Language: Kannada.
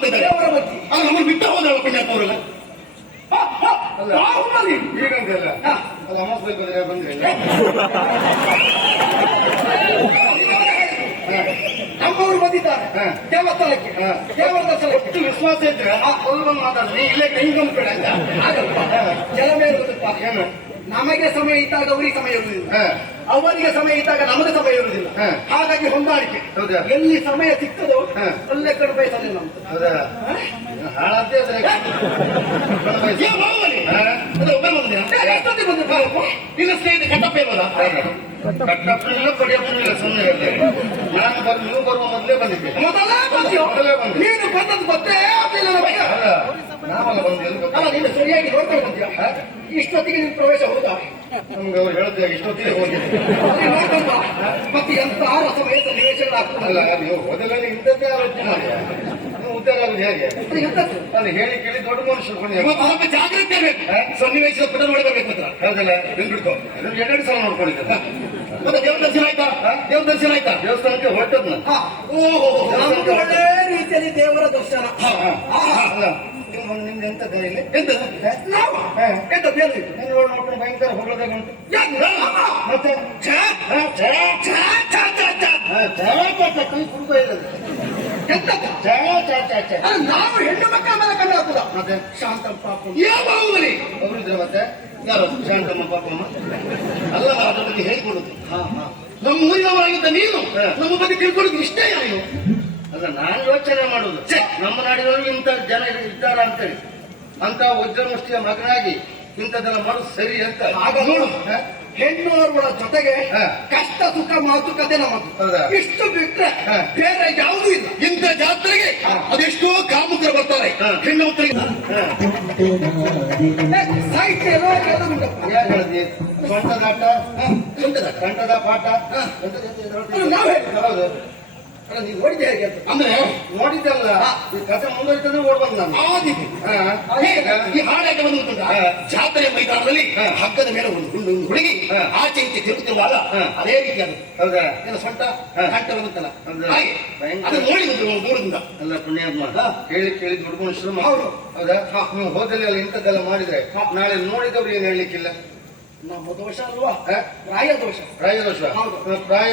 ಹೋಗ್ತಿದ್ದಾರೆ ಅದು ನಮ್ಮನ್ನು ಬಿಟ್ಟು ಹೋದಲ್ಲ ಪುಣ್ಯಾತ್ಮವರೆಲ್ಲ ಈಗಂತೆಲ್ಲ ಅದು ಅಮಾಸ್ಯ ಬಂದ್ರೆ ಬಂದ್ರೆ ನಮ್ಮವರು ಬಂದಿದ್ದಾರೆ ದೇವಸ್ಥಾನಕ್ಕೆ ದೇವರ ದರ್ಶನಕ್ಕೆ ವಿಶ್ವಾಸ ಇದ್ರೆ ಸ್ವಲ್ಪ ಮಾತಾಡ್ತೀನಿ ಇಲ್ಲೇ ಕೈಗೊಂಡು ಬೇಡ ಅಂತ ಜಲ ಮೇಲೆ ಗೊತ್ತಪ್ಪ ನಮಗೆ ಸಮಯ ಇದ್ದಾಗ ಅವರಿಗೆ ಸಮಯ ಇರುವುದಿಲ್ಲ, ಅವರಿಗೆ ಸಮಯ ಇದ್ದಾಗ ನಮಗೆ ಸಮಯ ಇರುವುದಿಲ್ಲ. ಹಾಗಾಗಿ ಹೊಂದಾಣಿಕೆ ಎಲ್ಲಿ ಸಮಯ ಸಿಗ್ತದೋ ಅಲ್ಲೇ ಕಡು ಬಯಸಲಿಲ್ಲ ನಮ್ದು. ಹಾಳಾದ್ದೇ ನಿನ್ನ ಸ್ನೇಹಿತ ಕಟ್ಟಪ್ಪ ಇರೋದ ಕಟ್ಟಪ್ಪನಿಲ್ಲ ಪಡಿಯಪ್ಪನಿಲ್ಲ ಸುಮ್ಮನೆ ಇರಲಿ. ನಾನು ಬಂದು ನೀವು ಬರುವ ಮೊದಲೇ ಬಂದಿದ್ದೆ. ಮೊದಲೇ ನೀನು ಬಂದದ್ದು ಗೊತ್ತೇ ಆಗ್ಲಿಲ್ಲ ನಮಗೆ. ನಾವಲ್ಲ ಬಂದು ಅಲ್ಲ ನೀನು ಸರಿಯಾಗಿ ನೋಡ್ಕೊಂಡು ಬಂದ್ಯಾ? ಇಷ್ಟೊತ್ತಿಗೆ ನಿನ್ ಪ್ರವೇಶ ಹೌದಾ? ನಮ್ಗೆ ಅವ್ರು ಹೇಳಿದ್ರೆ ಇಷ್ಟೊತ್ತಿಗೆ ಹೋಗಿದ್ದೆ. ಮತ್ತೆ ಎಂತ ಸಮಯದ ನಿವೇಶಗಳಾಗ್ತದೆ. ಅಲ್ಲ ನೀವು ಮೊದಲಲ್ಲಿ ಇಂಥದ್ದೇ ಆಲೋಚನೆ ಮಾಡಿ ನೀವು ಉದ್ಧಾರ ಆಗುದು ಹೇಗೆ? ನಾನು ಹೇಳಿ ಕೇಳಿ ದೊಡ್ಡ ಮನುಷ್ಯರು ಸ್ವಲ್ಪ ಜಾಗ್ರತೆ ಬೇಕು. ಸನ್ನಿವೇಶದ ಪುಟ ನೋಡಿ ಬರ್ಬೇಕು ಅಂತ ಹೌದಲ್ಲ ಬಿಡ್ಬಿಡ್ತು. ಎರಡು ಸಲ ನೋಡ್ಕೊಂಡಿದ್ದೆ. ಮತ್ತೆ ದೇವ್ರ ದರ್ಶನ ಆಯ್ತಾ? ದೇವ್ರ ದರ್ಶನ ಆಯ್ತಾ? ದೇವಸ್ಥಾನಕ್ಕೆ ಹೊರಟದ್ ನಾನು. ಒಳ್ಳೆ ರೀತಿಯಲ್ಲಿ ದೇವರ ದರ್ಶನ. ನಿಮ್ದು ಎಂತ ಧೈರ್ಯ ಎಂತ ನಾವು ಎಂತ ಬೇರೆ ನೋಡ್ಕೊಂಡು ಭಯಂಕರ ಹೊಗಳದಾಗ ಉಂಟು. ಮತ್ತೆ ಕೈ ಕುರುಬ ಇಲ್ಲದೆ ನಾವು ಹೆಣ್ಣು ಮಕ್ಕಳ ಮೇಲೆ ಕಣ್ಣು ಹಾಕುದ. ಮತ್ತೆ ಶಾಂತ ಪಾಪ ಯಾವ ಅವರಿದ್ರೆ ಮತ್ತೆ ಯಾರು ಶಾಂತಮ್ಮ ಪಾಪಮ್ಮ ಅಲ್ಲ ಅದ್ರ ಬಗ್ಗೆ ಹೇಳಿಕೊಡುದು. ನಮ್ಮ ಊರಿನವರಾಗಿದ್ದ ನೀನು ನಮ್ಮ ಬಗ್ಗೆ ತಿಳ್ಕೊಳ್ಳೋದು ಇಷ್ಟೇ ಯಾರು? ಅಲ್ಲ ನಾನು ಯೋಚನೆ ಮಾಡುದು ನಮ್ಮ ನಾಡಿನೊಳಗೆ ಇಂಥ ಜನ ಇದ್ದಾರ ಅಂತೇಳಿ ಅಂತ ವಜ್ರಮುಷ್ಟಿಯ ಮಗನಾಗಿ ಇಂಥದ್ದೆಲ್ಲ ಮಾಡೋದು ಸರಿ ಅಂತ. ಆಗ ನೋಡು ಹೆಣ್ಣುವರುಗಳ ಜೊತೆಗೆ ಕಷ್ಟ ಸುಖ ಮಾತುಕತೆ ನಮ್ಮದು. ಇಷ್ಟು ಬಿಟ್ರೆ ಬೇರೆ ಯಾವುದೂ ಇಲ್ಲ. ಇಂಥ ಜಾತ್ರೆಗೆ ಅದೆಷ್ಟೋ ಕಾಮುಕರು ಬರ್ತಾರೆ ಹೆಣ್ಣು ಮಕ್ಕಳಿಗೆ. ಸಾಹಿತ್ಯ ಯಾರು ಹೇಳಿದ್ವಿ? ಸೊಂಟದಾಟ ಕಂಠದ ಪಾಠ ನಾವು ಹೌದು. ನೀವು ನೋಡಿದ್ದೆ ಹೇಗೆ ಅಂತ ಅಂದ್ರೆ ನೋಡಿದ್ದಲ್ಲ ಈ ಕಥೆ ಮುಂದುವರಿತಂದ್ರೆ ಓಡ್ಬಂದ್ ನಾನು ಈ ಹಾಡಾಗೆ ಬಂದು ಜಾತ್ರೆ ಮೈದಾನದಲ್ಲಿ ಹಗ್ಗದ ಮೇಲೆ ಒಂದು ಹುಡುಗಿ ಆಚೆ ಈಚೆ ತಿರುಗುತ್ತಿರುವಾಗ ಅದೇ ರೀತಿ ಅದು ಹೌದಾ ಏನೋ ಸೊಂಟ ಕಂಠ ಬಂತಲ್ಲ ಅದು ನೋಡಿ ದೂರದಿಂದ. ಅಲ್ಲ ಪುಣ್ಯಾತ್ಮ ಹೇಳಿ ಕೇಳಿ ದೊಡ್ಡ ಮನುಷ್ಯರು ಹೌದಾ ನೀವು ಹೋದಲ್ಲಿ ಅಲ್ಲಿ ಇಂಥದ್ದೆಲ್ಲ ಮಾಡಿದ್ರೆ ನಾಳೆ ನೋಡಿದವ್ರು ಏನ್ ಹೇಳಲಿಕ್ಕಿಲ್ಲ. ನಮ್ಮ ದೋಷ ಅಲ್ವಾ? ಪ್ರಾಯ ದೋಷ. ಪ್ರಾಯ ದೋಷ ಪ್ರಾಯ